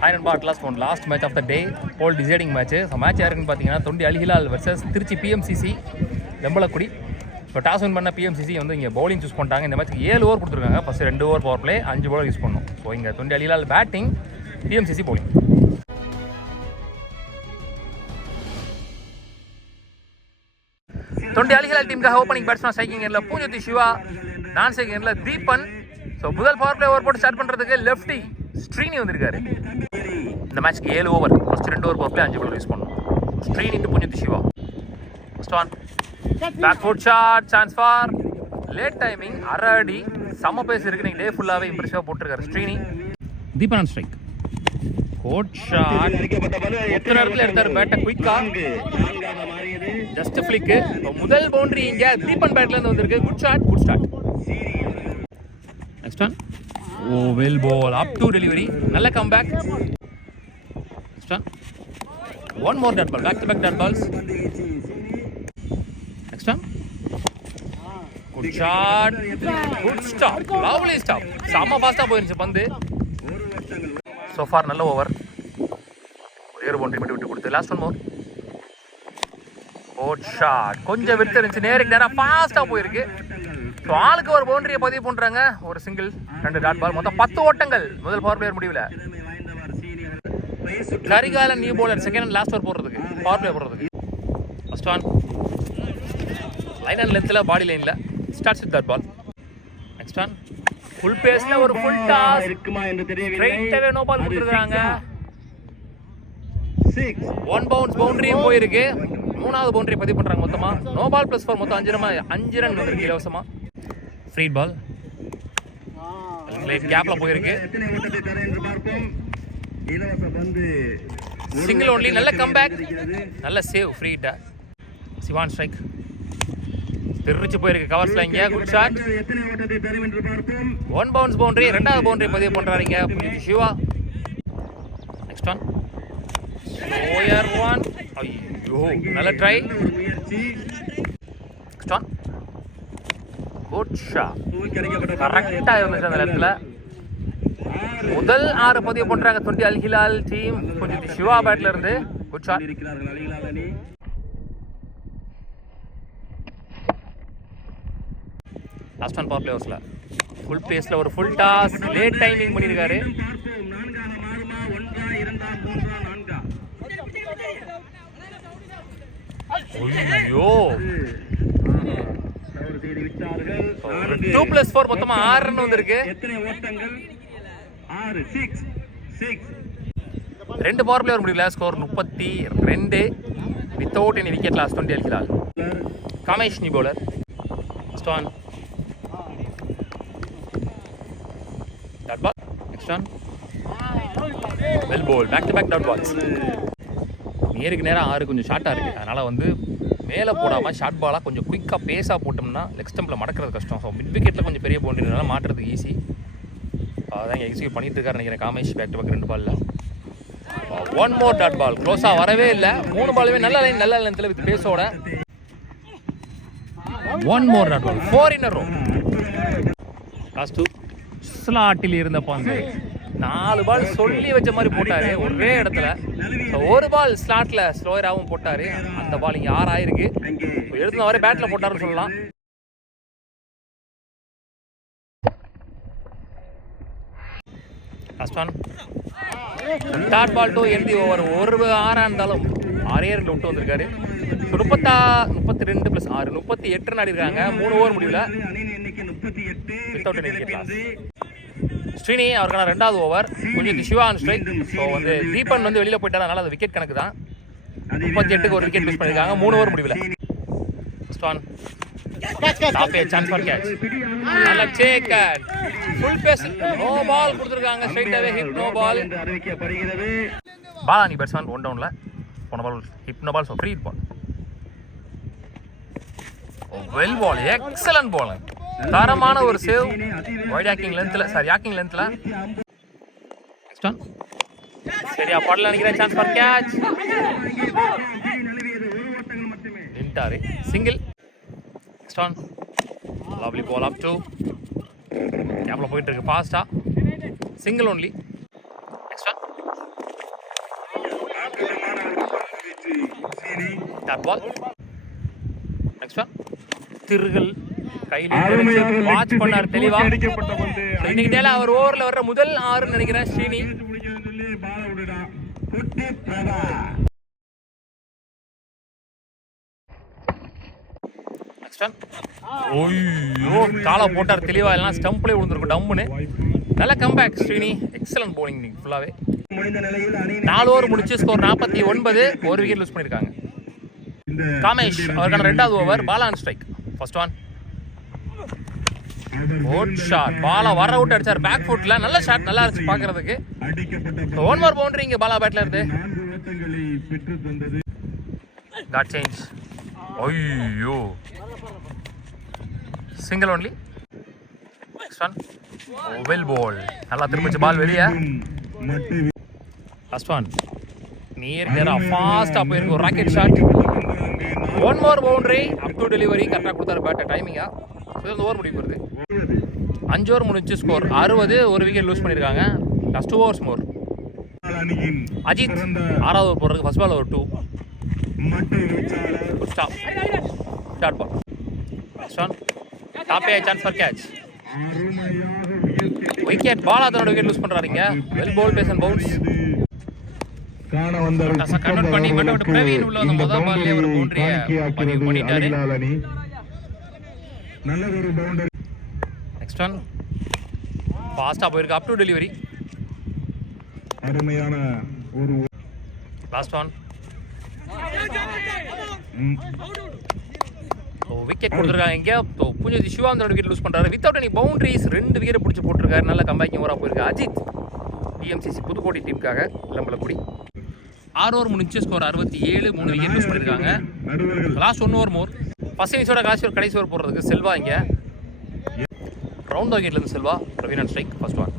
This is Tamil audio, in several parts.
Hi and last one, last match of the day, poll deciding match. So match யாருக்குன்னு பார்த்தீங்கன்னா Thondi Alhilal vs Trichy PMCC Vembalakudi. So toss win பண்ண பிஎம்சிசி வந்து இங்கே பவுலிங் சூஸ் பண்ணிட்டாங்க. இந்த மேட்ச்சுக்கு 7 ஓவர் கொடுத்துருக்காங்க. First 2 over power play, 5 over use பண்ணணும். ஸோ இங்கே Thondi Alhilal batting, PMCC bowling. Thondi Alhilal டீமுக்காக ஓப்பனிங் பேட்ஸ்மேன் ஸ்ட்ரைக்கிங் எண்ணில் பூஞ்சோதி சிவா, நான் ஸ்ட்ரைக்கிங் எண்ணில் தீபன். ஸோ முதல் பவர் பிளே ஓவர் போட்டு ஸ்டார்ட் பண்ணுறதுக்கு லெஃப்டி ஸ்ரீனி வந்திருக்காரு. இந்த மேட்ச்க்கு 7 over, first 2 over power play, 5 over use பண்ணணும். Srini to Poonjothi Siva. First one back foot shot, chance for late timing, அரை அடி, செம்ம பேஸ் இருக்கு. நீங்கள் டே ஃபுல்லாகவே இம்ப்ரெசிவாக போட்டிருக்காரு Srini. Deepan on strike, good shot, ஒத்த நேரத்தில் எடுத்தார் பேட்டை குயிக்கா, ஜஸ்ட் ஃபிளிக்கு. முதல் பவுண்டரி இங்கே தீபன் பேட்லேருந்து வந்திருக்கு. Good shot, good start. Next one, oh well ball, up to delivery, நல்ல come back. Next one, one more dot ball, back to back dot balls. Next one, good shot, good stop, lovely stop, செம்ம ஃபாஸ்ட்டாக போயிருந்துச்சு பந்து. ஸோ ஃபார் நல்ல ஓவர், ஒரே ஒரு பவுண்டரி மட்டும் விட்டு கொடுத்து. Last one more, good shot, கொஞ்சம் விட்டு இருந்துச்சு, நேருக்கு நேராக ஃபாஸ்ட்டாக போயிருக்கு. ஸோ ஆளுக்கு ஒரு பவுண்டரியை பதிவு பண்ணுறாங்க. ஒரு சிங்கிள், 2 டாட் பால், மொத்தம் 10 ஓட்டங்கள் முதல் பவர் பிளேயர் முடிவில். Karikalan new bowler, second and last over போடுறதுக்கு, பவர் பிளே போடுறதுக்கு. ஃபர்ஸ்ட் ஒன், லைன் அண்ட் லென்த்தில், பாடி லைனில், starts with dot ball. Next one, full பேஸில் ஒரு ஃபுல் டாஸ், ஸ்ட்ரைட்டாகவே நோ பால் கொடுத்துருக்காங்க. 1 பவுன்ஸ் பவுண்டரியும் போயிருக்கு. 3வது பவுண்டரி பதிவு பண்ணுறாங்க. மொத்தமாக நோ பால் ப்ளஸ் 4, மொத்தம் 5 ரன் வந்துருக்கு இலவசமாக. ஃப்ரீ பால் கேப்பில் போயிருக்கு. சிங்கிள் ஒன்லி, நல்ல கம்பேக், நல்ல சேவ், ஃப்ரீட்டா. சிவான் ஸ்ட்ரைக், திருச்சி போயிருக்கு கவர்ஸ்ல. இங்கே குட் ஷாட், 1 பவுன்ஸ் பவுண்டரி, 2வது பவுண்டரி பதிவு பண்ணுறாருங்க Poonji Siva. Next one, slower one, ஐயோ நல்ல try. Next one, good shot, கரெக்டாக இருந்துச்சு அந்த இடத்துல. முதல் 6 பதிவு பண்றாங்க தொண்டி அல்ஹிலால் டீம் கொஞ்சம் சிவா பேட்ல இருந்து. Good shot. Last one power play ஹவுஸ்ல ஃபுல் பேஸ்ல ஒரு ஃபுல் டாஸ், லேட் டைமிங் பண்ணிருக்காரு. ஐயோ 2+4 மொத்தமா 6 ரன் வந்திருக்கு. 2 பவர் பிளே வர முடியல. Score 32 without any wicket loss. Thondi Al Hilal Kamesh new bowler. First one, dot ball. Next one, well ball, back to back dot balls. நேருக்கு நேரம் 6 கொஞ்சம் ஷார்ட்டாக இருக்குது. அதனால் வந்து மேலே போடாமல் ஷார்ட் பாலாக கொஞ்சம் குயிக்காக பேஸாக போட்டோம்னா லெக் ஸ்டம்பில் மடக்கிறது கஷ்டம். ஸோ மிட் விக்கெட்டில் கொஞ்சம் பெரிய பவுண்டரினால மாட்டுறதுக்கு ஈஸி. அதான் எக்ஸிக்யூட் பண்ணிட்டு இருக்காரு நினைக்கிறேன் காமேஷ். பேக் டு பேக் 2 பாலில் 1 மோர் டாட் பால். க்ளோஸாக வரவே இல்லை. 3 பாலுமே நல்ல லைன், நல்ல லென்த்தில் வித் பேஸோட 1 more dot ball, 4 in a row. Last 2 ஸ்லாட்டில் இருந்த பந்து 4 பால் சொல்லி வச்ச மாதிரி போட்டாரு ஒரே இடத்துல. ஒரு பால் ஸ்லாட்ல ஸ்லோயராகவும் போட்டாரு. அந்த பால் இங்கே 6 ஆயிருக்கு. எடுத்து வர பேட்ல போட்டாருன்னு சொல்லலாம். Last one, dot ball to end the over. ஒரு 6 இருந்தாலும் 6 ரன் விட்டு வந்திருக்காரு. 32 + 6 38 ரன் ஆடிருக்காங்க 3 ஓவர் முடியல. Without any wicket loss. Srini அவருக்கான 2வது ஓவர். கொஞ்சம் சிவா ஆன் ஸ்ட்ரைக். ஸோ வந்து தீபன் வந்து வெளியில் போயிட்டார். அதனால் அது விக்கெட் கணக்கு தான். 38க்கு ஒரு விக்கெட் மிஸ் பண்ணியிருக்காங்க 3 ஓவர் முடிவில். First one, top a chance for catch, நல்ல சேக் and full pace, no ball கொடுத்துருக்காங்க. Straight away hit, no ball. பாலானி பேட்ஸ்மேன் 1 டவுனில் போன ball hit, no ball. So free ball, well ball, excellent ball, தரமான ஒரு சேவ். வைட் ஆக்கிங் லென்த்ல, சாரி ஆக்கிங் லென்த்ல. நெக்ஸ்ட் ஒன், சரியா படல நினைக்கிறேன். சான்ஸ் ஃபார் கேட்ச், நின்ட்டாரு. Single. Next one, lovely ball up to கேப்ல போயிட்டு இருக்கு ஃபாஸ்டா. Single only. Next one, dot ball. Next one திருகல் கையில வாட்ச் பண்ணார் தெளிவா. இன்னைக்கு டேல அவர் ஓவர்ல வர்ற முதல் 6 நினைக்கிறேன் ஸ்ரீனி. நெக்ஸ்ட் ஒன் ஓய்யோ காலை போட்டார் தெளிவா, எல்லாம் ஸ்டம்ப்லேயே விழுந்துருக்கும் டம்முன்னு. நல்ல கம்பேக் ஸ்ரீனி, எக்ஸலன்ட் போலிங் இன்னைக்கு ஃபுல்லாவே. 4 ஓவர் முடிச்சு ஸ்கோர் 49, ஒரு விக்கெட் லூஸ் பண்ணிருக்காங்க. காமேஷ் அவருக்கான 2வது over, ball on strike. First one good shot, பாலா வர அவுட் அடிச்சார் பேக் ஃபுட்ல. நல்ல ஷாட், நல்லா இருந்துச்சு பாக்குறதுக்கு. ஒன் மோர் பவுண்டரி இங்க பாலா பேட்ல இருந்து. Dot change. ஐயோ single only. Next one well ball, நல்லா திரும்பிச்சு பால் வெளியே. லாஸ்ட் ஒன் நியர் நேரா ஃபாஸ்டா போயிருக்கு ஒரு rocket shot. One more boundary, up to delivery கரெக்டாக கொடுத்தாரு பேட்டை டைமிங்கா. ஓவர் முடிவு வருது. 5 ஓவர் முடிஞ்சு ஸ்கோர் 60, ஒரு விக்கெட் லூஸ் பண்ணியிருக்காங்க. Last 2 overs more. அஜித் 6வது ஓவர் போடுறதுக்கு ஃபர்ஸ்ட் பால் ஒரு 2 stop dot ball. Next one top a chance for catch. Wicket ball அதனோட விக்கெட் லூஸ் பண்றாருங்க. Well ball pace and bounce. Convert பண்ணி பட் பிரவீன் உள்ள வந்த முதல் பால்லே ஒரு பவுண்டரியை பதிவு பண்ணிட்டாரு. நல்லதொரு பவுண்டரி. நெக்ஸ்ட் ஒன் ஃபாஸ்டா போயிருக்கு அப் டு டெலிவரி. அருமையான ஒரு லாஸ்ட் ஒன் விக்கெட் கொடுத்துருக்காங்க இங்கே. புஞ்சதி சிவா அந்த விக்கெட் லூஸ் பண்ணுறாரு வித்தவுட் எனி பவுண்டரிஸ். 2 விக்கெட் பிடிச்சி போட்டிருக்காரு. நல்ல கம்பேக்கிங் ஓவராக போயிருக்கு அஜித் டிஎம்சிசி புதுக்கோட்டை டீமுக்காக லம்பலக்குடி. 6 ஓவர் முடிஞ்சு ஸ்கோர் 67, 3 விக்கெட் லூஸ் பண்ணியிருக்காங்க. Last 1 over more. ஃபர்ஸ்ட் இன்னிங்ஸோட கடைசி ஓவர் போடுறதுக்கு செல்வா இங்கே. ரவுண்ட் விக்கெட்லேருந்து Selva. Praveen and strike. First one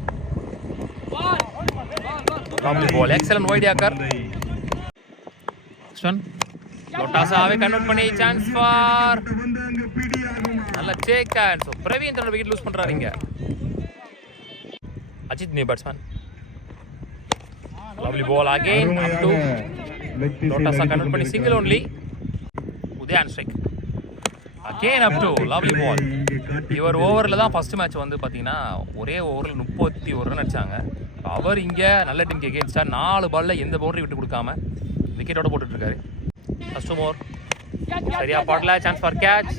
ball, excellent wide yorker. Next one லோட்டாசாவே கன்வெர்ட் பண்ணி சான்ஸ் ஃபார் நல்ல சேக் அண்ட் ஸோ பிரவீன் தன்னோட விக்கெட் லூஸ் பண்ணுறாரு இங்கே. Ajith new batsman. Lovely ball again up to லோட்டாசா கன்வெர்ட் பண்ணி single only. Udhayan strike again up to lovely ball. இவர் ஓவரில் தான் ஃபர்ஸ்ட் மேட்ச் வந்து பார்த்தீங்கன்னா ஒரே ஓவரில் 31 ரன் அடிச்சாங்க. அவர் இங்கே நல்ல டீமுக்கு எகேன்ஸ்டா 4 பாலில் எந்த பவுண்டரி விட்டு கொடுக்காம விக்கெட்டோட போட்டுட்ருக்காரு. ஃபர்ஸ்ட் ஓவர் சரியா பாடல, சான்ஸ் ஃபார் கேட்ச்.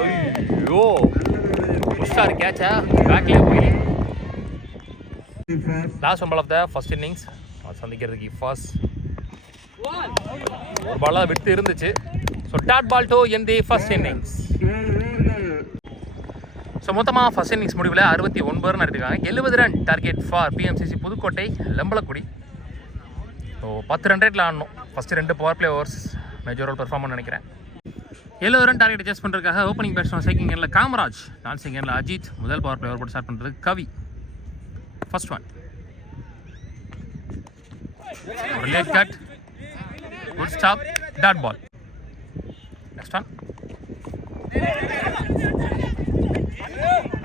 ஐயோ புஷ்டார் கேட்சா பேக்லேயே போய். Last one ball of the first innings சந்திக்கிறதுக்கு ஃபர்ஸ்ட் ஒரு பாலாக விட்டு இருந்துச்சு. So dot ball to end the first innings. So மொத்தமாக ஃபர்ஸ்ட் இன்னிங்ஸ் முடிவில் 69 ரன் எடுத்துருக்காங்க. 70 run target for PMCC Pudukkottai Lambalakudi. So 10 run ரேட்டில் ஆடணும். First 2 power play overs major role perform நினைக்கிறேன். 70 ரன் டார்கெட் அட்ஜஸ்ட் பண்ணுறதுக்காக ஓப்பனிங் பேட்ஸ்மேன் செகண்ட் எண்ணில் காமராஜ், டான்சிங் எண்ணில் அஜித், முதல் பவர் பிளே ஓவர் போட்டு ஸ்டார்ட் பண்ணுறது கவி. ஃபர்ஸ்ட் ஒன் ஒரு late cut, good stop, dot ball. Next one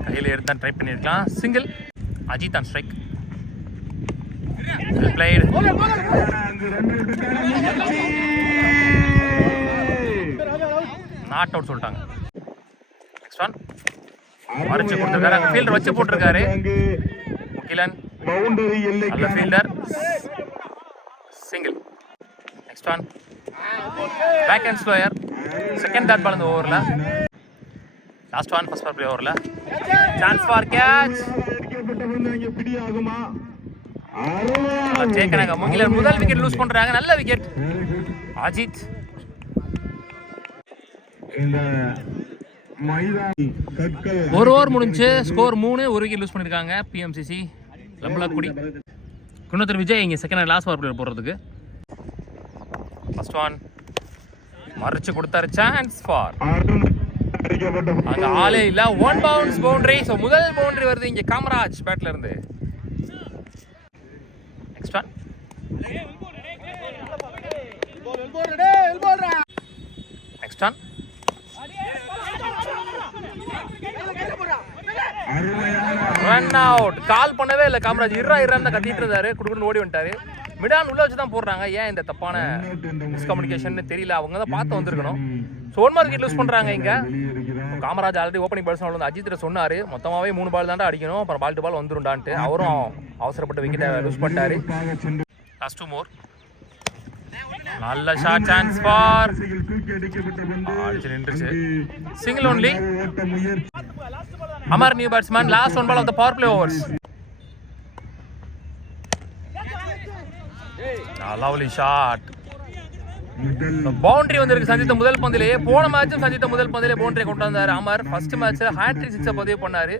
கையில் எடுத்து தான் ட்ரை பண்ணியிருக்கலாம். Single Ajith on strike. Player not out சொல்லிட்டாங்க. நெக்ஸ்ட் ஒன் மறைச்சு கொடுத்துருக்காரு, அங்கே ஃபீல்டர் வச்சு போட்டிருக்காரு முகிலன், நல்ல fielder. Single. Next one back and slower, second dot ball இந்த ஓவரில். லாஸ்ட் ஒன் ஃபர்ஸ்ட் பிளே ஓவரில் சான்ஸ் ஃபார் கேட்ச். முகிலன் முதல் விக்கெட் லூஸ் பண்றாங்க. நல்ல விக்கெட் அஜித். ஒரு ஓவர் முடிஞ்சு ஸ்கோர் 3, ஒரு விக்கெட் லூஸ் பண்ணிருக்காங்க பிஎம்சிசி லம்பலக்குடி. குன்னத்தூர் விஜய் இங்கே செகண்ட் லாஸ்ட் ஓவர் பிளேயர் போடுறதுக்கு. ஃபர்ஸ்ட் ஒன் மறைச்சு கொடுத்தாரு, சான்ஸ் ஃபார். அங்க ஆளே இல்ல, ஒன் பவுன்ஸ் பவுண்டரி. ஸோ முதல் பவுண்டரி வருது இங்கே காமராஜ் பேட்ல இருந்து. Next one next one run out. Call பண்ணவே இல்லை காமராஜ். இர்ரா இர்ரான்னு கத்திட்டு இருந்தாரு, குடுக்குன்னு ஓடி வந்துட்டாரு. மிடான் உள்ள வச்சு தான் போடுறாங்க. ஏன் இந்த தப்பான மிஸ்கம்யூனிகேஷன் தெரியல. அவங்க தான் பார்த்து வந்திருக்கணும். ஸோ 1 மார்க் லூஸ் பண்ணுறாங்க இங்கே. காமராஜ் ஆல்ரெடி ஓப்பனிங் பேட்ஸ்மேன் வந்து அஜித் சொன்னார், மொத்தமாகவே 3 பால் தாண்டா அடிக்கணும், அப்புறம் பால் டு பால் வந்துருண்டான்ட்டு. அவரும் அவசரப்பட்டு விக்கெட்டை லூஸ் பண்ணிட்டாரு. Last 2 more. நல்ல ஷாட், சான்ஸ் ஃபார் அடிச்சு நின்றுச்சு. Single only. Amar new batsman. Last 1 ball of the power play overs. Lovely shot. Boundary வந்திருக்கு சஞ்சித் முதல் பந்திலேயே. போன மேட்சும் சஞ்சித் முதல் பந்திலே பவுண்டரி கொண்டு வந்தார் அமர். ஃபர்ஸ்ட் மேட்ச்ல ஹேட்ரிக் 6 பதிவு பண்ணாரு.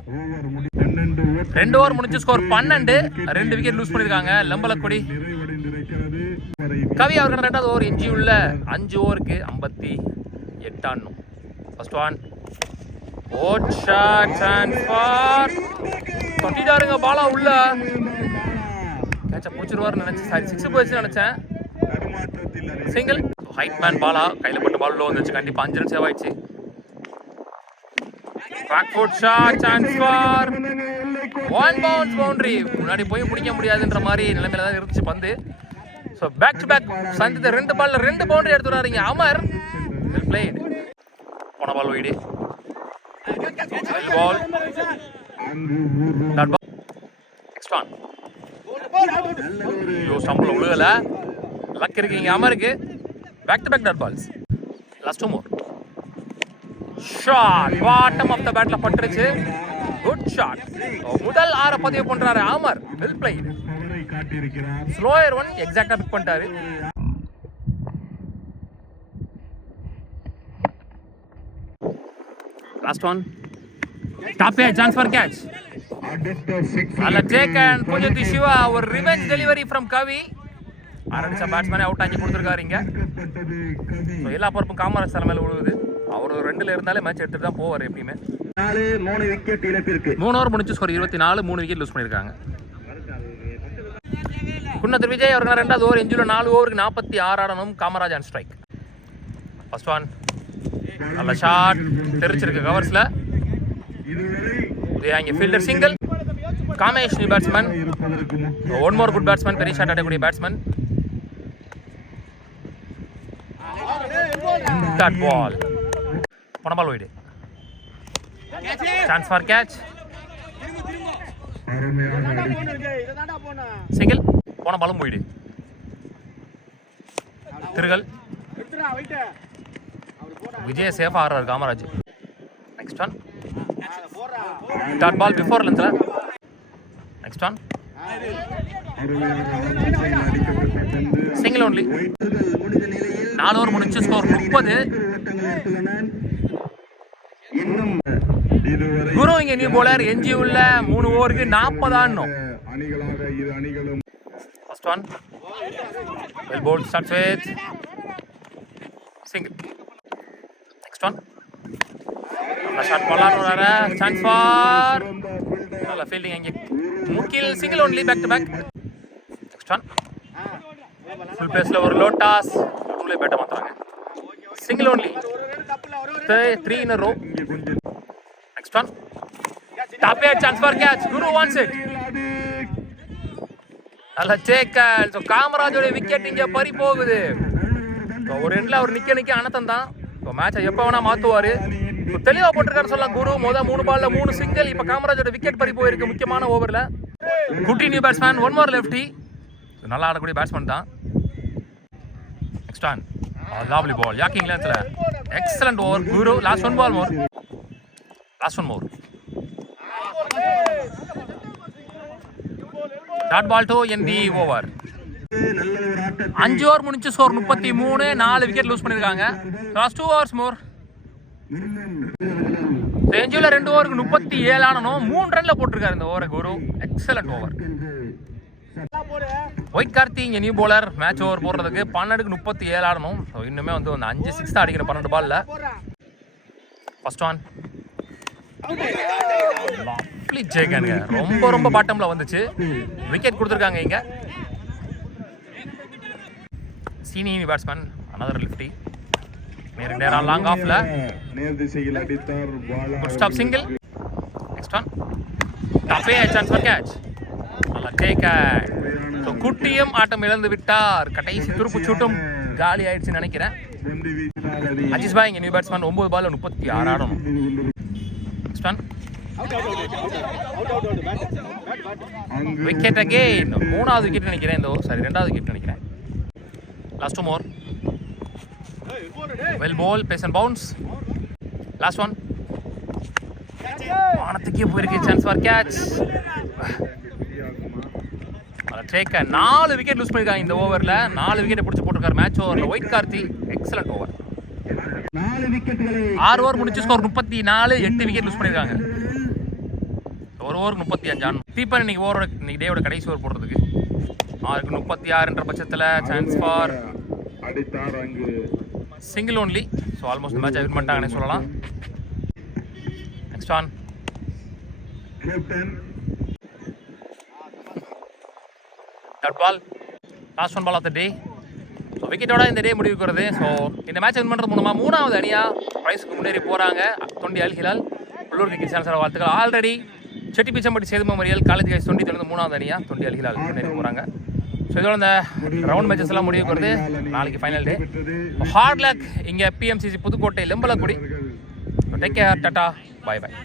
2 ஓவர் முடிஞ்சு ஸ்கோர் 12. 2 விக்கெட் லூஸ் பண்ணிருக்காங்க லம்பலக்குடி. கவி அவர்கள் 2வது ஓவர் எஞ்சி உள்ள 5 ஓவருக்கு 58 ஆடணும். First one. ஓட் ஷாட், சான்ஸ் ஃபார் தொட்டிட்டாருங்க பாலா உள்ள. கேட்ச பிடிச்சிருவாருன்னு நினைச்சேன். சாரி 6 போயிடுச்சு நினைச்சேன். சிங்கிள். ஹைட் மேன் பாலா கையில் பட்டு பால் உள்ள வந்துச்சு. கண்டிப்பாக 5 ரன் சேவ் ஆயிடுச்சு. Back foot shot, chance for 1 bounce boundary. முன்னாடி போய் பிடிக்க முடியாதுன்ற மாதிரி நிலைமையில தான் இருந்துச்சு பந்து. ஸோ பேக் டு பேக் சந்தித்த 2 பால்ல 2 பவுண்டரி எடுத்து வராங்க அமர். Well played. போன ball wide. Ball dot ball. Next one. ஐயோ ஸ்டம்பில் விழுகல. லக் இருக்கீங்க அமருக்கு. Back to back dot balls. Last 2 more. Shot bottom of the பேட்ல பட்டுருச்சு. Good shot. முதல் 6 பதிவு பண்றாரு Amar. Well played. Slower one எக்ஸாக்டா பிக் பண்ணிட்டாரு. Last one. Top a chance for catch. நல்ல டேக் அண்ட் புஜதி சிவா. ஒரு ரிவெஞ்ச் டெலிவரி ஃப்ரம் கவி. ஆரடிச்ச பேட்ஸ்மேனே அவுட் ஆக்கி கொடுத்துருக்காரு இங்க. எல்லா பொறுப்பும் காமராஜ் தலைமையில் விழுவுது. அவர் 2ல இருந்தாலே மேட்ச் எடுத்துட்டு தான் போவார் எப்பயுமே. 3 விக்கெட் இழப்பிற்கு 3 ஓவர் முடிஞ்சு ஸ்கோர் 24. 3 விக்கெட் லூஸ் பண்ணிருக்காங்க. குன்னத்தூர் விஜய் அவர்கள் 2வது ஓவர் எஞ்சில 4 ஓவருக்கு 46 ஆடணும். Kamaraj on strike. First one. நல்ல ஷாட் தெரிச்சிருக்கு கவர்ஸ்ல. உதயா இங்க fielder single. Kamesh new batsman. 1 more good batsman. பெரிய ஷாட் ஆடக்கூடிய பேட்ஸ்மேன். Dot ball. போன ball wide. Chance for catch. Single. போன பாலும் போயிடு. திருகல். விஜய் சேஃபா ஆடுறாரு Kamaraj. Next one. Dot ball before லென்த்ல. Next one. Single only. 4 over முடிஞ்சு ஸ்கோர் 30. குரு இங்க நியூ போலர். எஞ்சி உள்ள 3 ஓவருக்கு 40 ஆடணும். First one. Well bowled starts with single. Next one. நல்ல ஷாட் போலான்னு சான்ஸ் ஃபார். நல்ல ஃபீல்டிங் இங்க. முக்கில் single only. Back to back. Next one. Full பேஸ்ல ஒரு லோ டாஸ். உள்ளே பேட்ட மாத்துறாங்க. Single only. 3 in a row. Next one. Top air chance for catch. Guru wants it. நல்ல டேக்கல். ஸோ காமராஜோட விக்கெட் இங்கே பறி போகுது. ஸோ ஒரு எண்டில் அவர் நிற்க அனத்தம் தான். ஸோ மேட்சை எப்போ வேணால் மாற்றுவார். தெளிவாக போட்டிருக்காரு சொல்லலாம் குரு. 3 பால்ல 3 சிங்கிள். இப்போ காமராஜோட விக்கெட் பறி போயிருக்கு முக்கியமான ஓவரில். குட்டி நியூ பேட்ஸ்மேன். 1 மோர் லெஃப்டி. நல்லா ஆடக்கூடிய பேட்ஸ்மேன் தான். Next one. Lovely ball. Yorking லென்த்ல. Excellent over Guru. Last 1 ball more. Last 1 more. Dot ball to end the over. 5 over முடிஞ்சு ஸ்கோர் 33. 4 விக்கெட் லூஸ் பண்ணிருக்காங்க. Last 2 overs more. எஞ்சில 2 ஓவருக்கு 37 ஆடணும். 3 ரன்ல போட்டிருக்காரு இந்த ஓவரை Guru. Excellent over. White Karthi இங்கே நியூ போலர். மேட்ச் ஓவர் போடுறதுக்கு 12க்கு 37 ஆடணும். ஸோ இன்னுமே வந்து 5 6 தான் அடிக்கிற 12 பால்ல. First one. ஜெயிக்கானுங்க. ரொம்ப பாட்டம்ல வந்துச்சு. விக்கெட் கொடுத்துருக்காங்க இங்க. Senior batsman. Another lefty. நேரா லாங் ஆஃப்ல. நேர் திசையில் அடித்தார். Good stop single. Next one. Top a chance for catch. நல்ல டேக். ஸோ குட்டியும் ஆட்டம் இழந்து விட்டார். கடைசி துருப்பு சூட்டும் காலி ஆயிடுச்சுன்னு நினைக்கிறேன். அஜிஸ் பாய் இங்கே நியூ பேட்ஸ்மேன் 9 பால் 36 ஆடணும். Next one wicket again. 3வது விக்கெட் நினைக்கிறேன். இந்த சாரி 2வது விக்கெட் நினைக்கிறேன். Last 2 more. Well ball pace and bounce. Last one வானத்துக்கே போயிருக்கு. Chance for catch. டேக்க 4 விக்கெட் லூஸ் பண்ணிருக்காங்க இந்த ஓவரில். 4 விக்கெட் பிடிச்சி போட்டிருக்காரு மேட்ச் ஓவரில். White Karthi excellent over. 6 over முடிச்சு ஸ்கோர் 34. 8 விக்கெட் லூஸ் பண்ணிருக்காங்க. ஒரு ஓவருக்கு 35 ஆடணும். தீபன் இன்னைக்கு டேயோட கடைசி ஓவர் போடுறதுக்கு 6க்கு 36 பட்சத்தில் chance for single only. So almost match win பண்ணிட்டாங்கன்னு சொல்லலாம். Next on that ball last one ball of the day. So விக்கெட்டோட இந்த டே முடிவுக்கு வருது. ஸோ இந்த மேட்ச் வின் பண்ணுறது மூலமாக 3வது அணியாக ப்ரைஸுக்கு முன்னேறி போகிறாங்க. தொண்டி அல் ஹிலால் உள்ளூர் கிரிக்கெட் சேனல் வாழ்த்துக்கள். Already Chetti Pichampatti Sethu memorial college guys 3வது அணியாக தொண்டி அல் ஹிலால் முன்னேறி போகிறாங்க. ஸோ இதோட இந்த ரவுண்ட் மேட்சஸ் எல்லாம் முடிவுக்கு வருது. நாளைக்கு ஃபைனல் டே. ஹார்ட் லக் இங்கே PMCC Pudukkottai Lembalakudi. Take care. Tata. Bye பாய்.